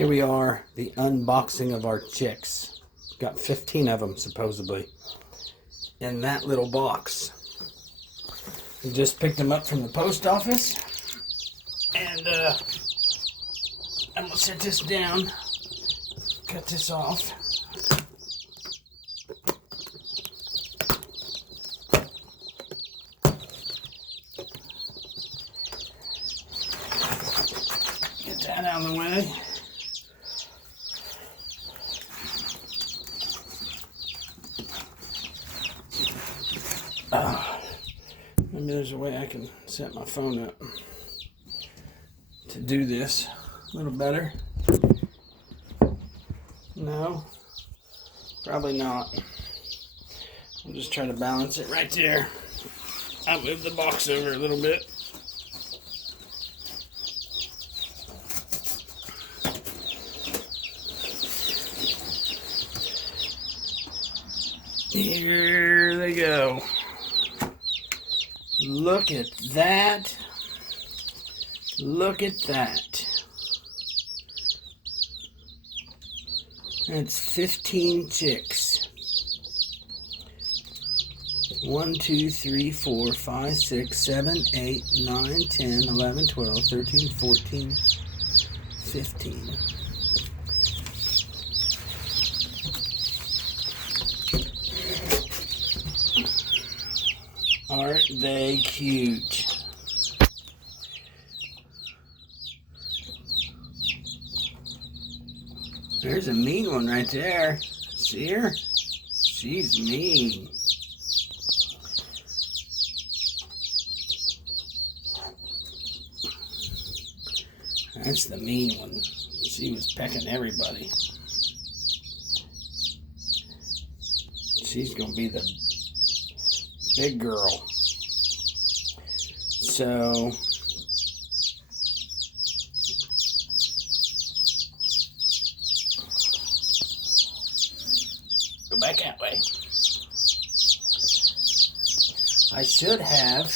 Here we are, the unboxing of our chicks. Got 15 of them, supposedly, in that little box. We just picked them up from the post office. And I'm going to set this down, cut this off. Get that out of the way. Maybe there's a way I can set my phone up to do this a little better. No, probably not. I'll just try to balance it right there. I'll move the box over a little bit. Here they go. Look at that. Look at that. That's 15 chicks. 1, 2, 3, 4, 5, 6, 7, 8, 9, 10, 11, 12, 13, 14, 15. Aren't they cute? There's a mean one right there. See her? She's mean. That's the mean one. She was pecking everybody. She's gonna be the big girl. So go back that way. I should have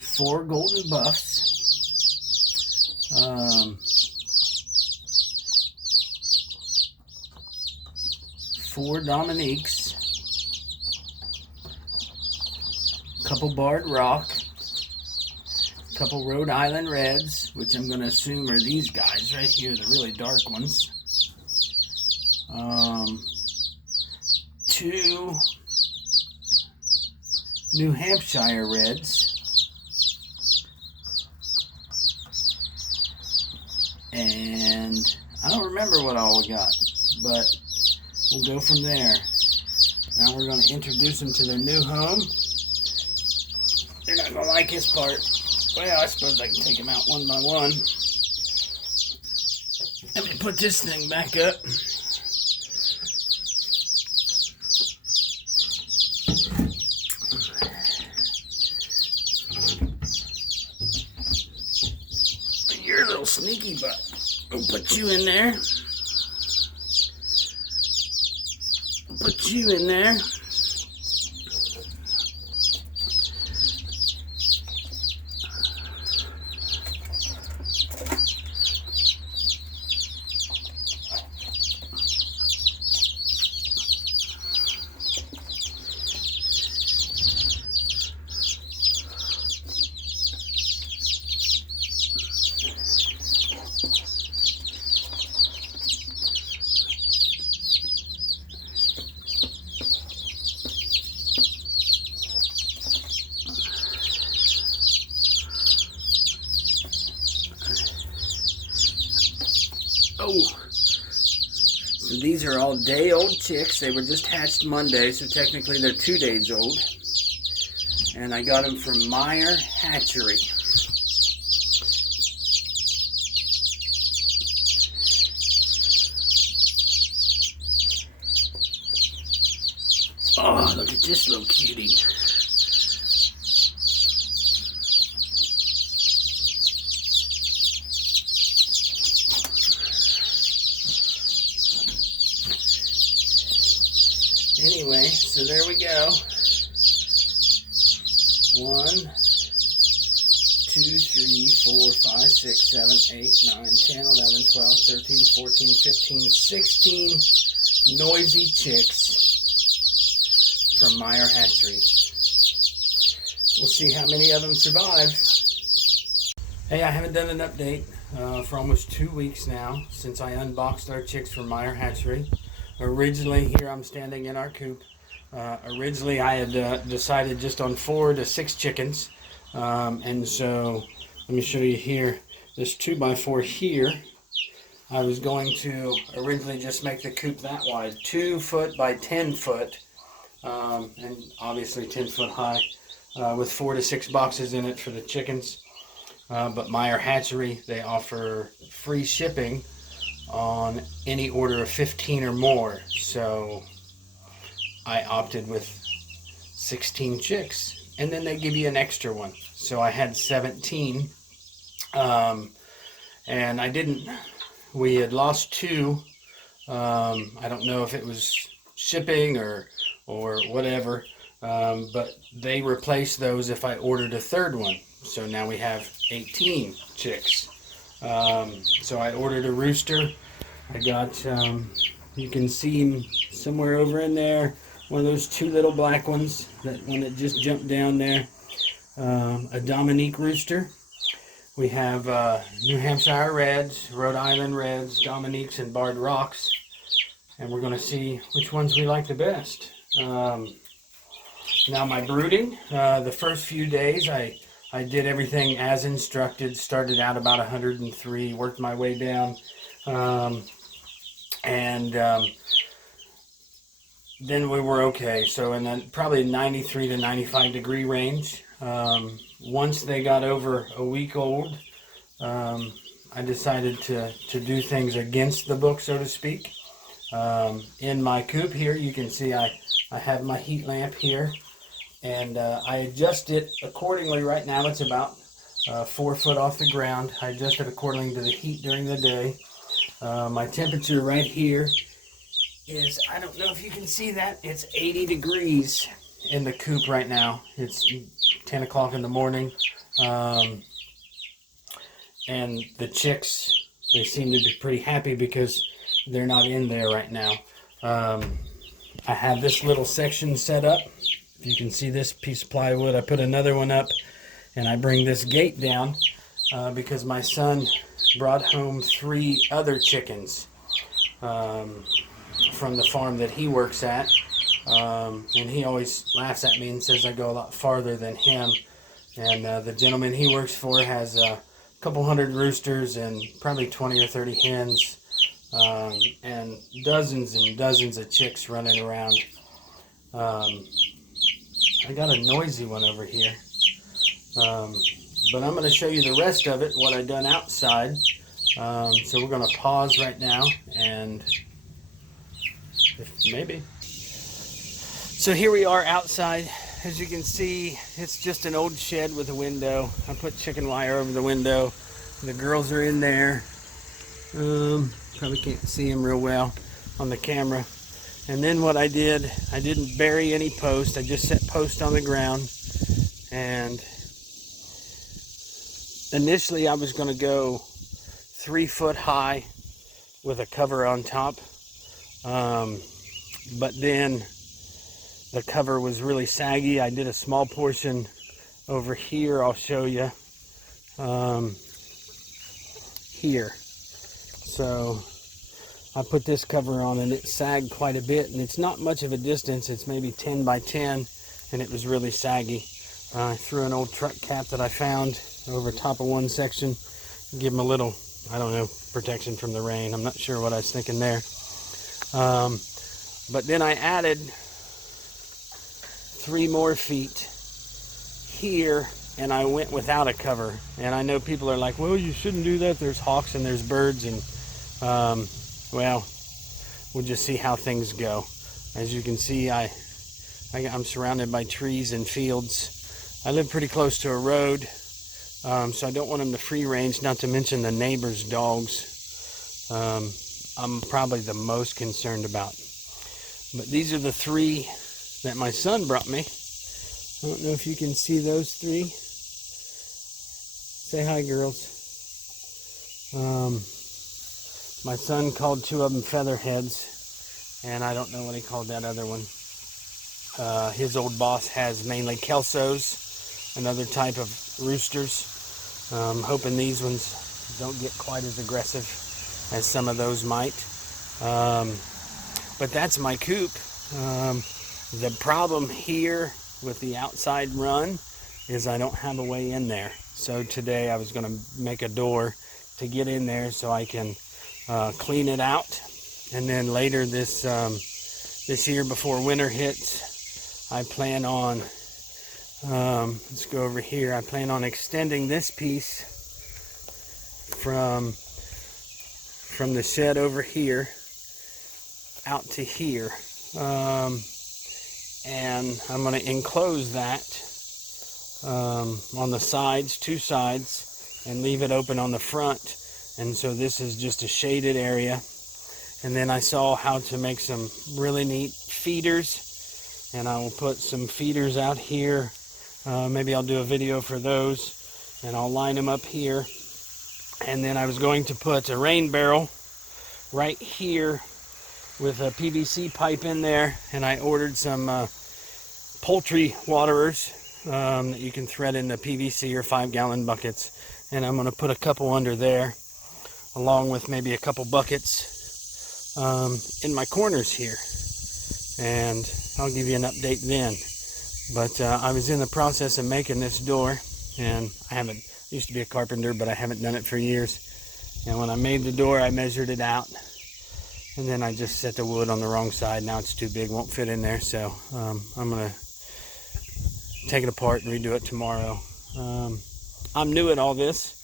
4 golden buffs, 4 Dominiques, couple Barred Rock, couple Rhode Island Reds, which I'm going to assume are these guys right here, the really dark ones. 2 New Hampshire Reds. And I don't remember what all we got, but we'll go from there. Now we're going to introduce them to their new home. They're not going to like this part. Well, I suppose I can take them out one by one. Let me put this thing back up. You're a little sneaky butt. We'll put you in there. Put you in there. Oh, so these are all day-old chicks. They were just hatched Monday, so technically they're 2 days old. And I got them from Meyer Hatchery. Oh, look at this little cutie. Anyway, so there we go. 1, 2, 3, 4, 5, 6, 7, 8, 9, 10, 11, 12, 13, 14, 15, 16 noisy chicks from Meyer Hatchery. We'll see how many of them survive. Hey, I haven't done an update for almost 2 weeks now since I unboxed our chicks from Meyer Hatchery. Originally, here I'm standing in our coop. Originally, I had decided just on 4 to 6 chickens. And so, let me show you here. This 2x4 here, I was going to originally just make the coop that wide. 2 foot by 10 foot. And obviously 10 foot high. With 4 to 6 boxes in it for the chickens. But Meyer Hatchery, they offer free shipping on any order of 15 or more. So I opted with 16 chicks. And then they give you an extra one. So I had 17. And I didn't, we had lost 2. I don't know if it was shipping or whatever. But they replaced those if I ordered a third one. So now we have 18 chicks. So I ordered a rooster. I got, you can see him somewhere over in there. One of those 2 little black ones, that one that just jumped down there. A Dominique rooster. We have New Hampshire Reds, Rhode Island Reds, Dominiques, and Barred Rocks. And we're going to see which ones we like the best. Now my brooding, the first few days I did everything as instructed. Started out about 103, worked my way down. Then we were okay. So in the probably 93 to 95 degree range. Once they got over a week old, I decided to do things against the book, so to speak. In my coop here, you can see I have my heat lamp here, and I adjust it accordingly. Right now it's about 4 foot off the ground. I adjust it according to the heat during the day. My temperature right here is, I don't know if you can see that, it's 80 degrees in the coop right now. It's 10 o'clock in the morning. And the chicks, they seem to be pretty happy because they're not in there right now. I have this little section set up. If you can see this piece of plywood, I put another one up, and I bring this gate down because my son brought home 3 other chickens from the farm that he works at. And he always laughs at me and says I go a lot farther than him. And the gentleman he works for has a couple hundred roosters and probably 20 or 30 hens. And dozens and dozens of chicks running around. I got a noisy one over here. But I'm going to show you the rest of it, what I done outside. So we're going to pause right now and maybe. So here we are outside. As you can see, it's just an old shed with a window. I put chicken wire over the window. The girls are in there. Probably can't see them real well on the camera. And then what I did, I didn't bury any posts. I just set posts on the ground. And initially I was going to go 3 foot high with a cover on top. But then the cover was really saggy. I did a small portion over here. I'll show you here. So I put this cover on and it sagged quite a bit, and it's not much of a distance. It's maybe 10 by 10, and it was really saggy. I threw an old truck cap that I found over top of one section, give them a little, I don't know, protection from the rain. I'm not sure what I was thinking there. But then I added 3 more feet here, and I went without a cover. And I know people are like, well, you shouldn't do that. There's hawks and there's birds, and well, we'll just see how things go. As you can see, I'm surrounded by trees and fields. I live pretty close to a road, so I don't want them to free range, not to mention the neighbors' dogs. I'm probably the most concerned about. But these are the 3 that my son brought me. I don't know if you can see those 3. Say hi, girls. My son called two of them featherheads, and I don't know what he called that other one. His old boss has mainly kelsos, another type of roosters. Hoping these ones don't get quite as aggressive as some of those might. But that's my coop. The problem here with the outside run is I don't have a way in there. So today I was going to make a door to get in there so I can clean it out. And then later this year, before winter hits, I plan on, let's go over here, I plan on extending this piece from the shed over here out to here. And I'm going to enclose that on the sides, two sides, and leave it open on the front. And so this is just a shaded area. And then I saw how to make some really neat feeders, and I will put some feeders out here. Maybe I'll do a video for those, and I'll line them up here. And then I was going to put a rain barrel right here with a PVC pipe in there, and I ordered some poultry waterers that you can thread into PVC or 5-gallon buckets, and I'm going to put a couple under there, along with maybe a couple buckets in my corners here, and I'll give you an update then. But I was in the process of making this door, and I used to be a carpenter, but I haven't done it for years. And when I made the door, I measured it out, and then I just set the wood on the wrong side. Now it's too big, won't fit in there, so I'm going to take it apart and redo it tomorrow. I'm new at all this,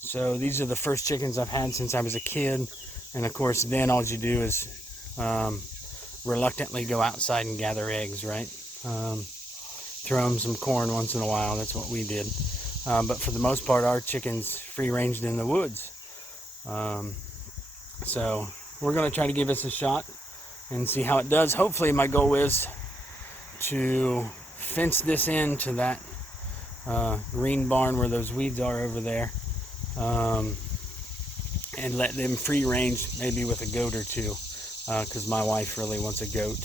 so these are the first chickens I've had since I was a kid. And of course, then all you do is reluctantly go outside and gather eggs, right? Throw them some corn once in a while. That's what we did. But for the most part, our chickens free-ranged in the woods. So we're going to try to give this a shot and see how it does. Hopefully my goal is to fence this into that green barn where those weeds are over there, and let them free range, maybe with a goat or two, because my wife really wants a goat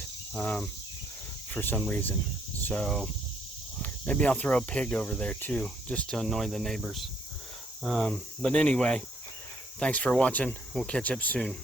for some reason. So maybe I'll throw a pig over there too, just to annoy the neighbors. But anyway, thanks for watching. We'll catch up soon.